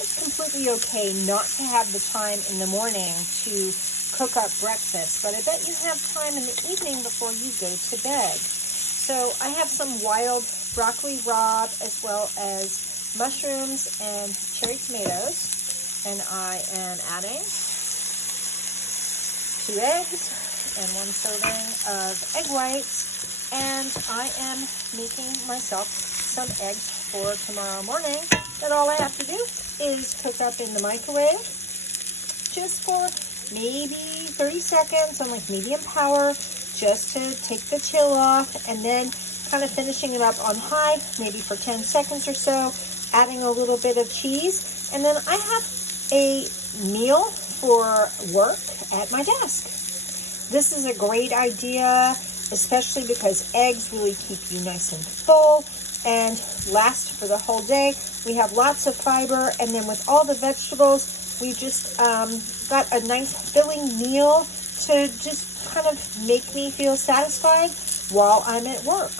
it's completely okay not to have the time in the morning to cook up breakfast, but I bet you have time in the evening before you go to bed. So I have some wild broccoli rabe as well as mushrooms and cherry tomatoes, and I am adding 2 eggs and 1 serving of egg whites, and I am making myself some eggs for tomorrow morning that all I have to do is cook up in the microwave just for maybe 30 seconds on like medium power, just to take the chill off, and then kind of finishing it up on high, maybe for 10 seconds or so, adding a little bit of cheese, and then I have a meal for work at my desk. This is a great idea, especially because eggs really keep you nice and full and last for the whole day. We have lots of fiber, and then with all the vegetables, we just got a nice filling meal to just kind of make me feel satisfied while I'm at work.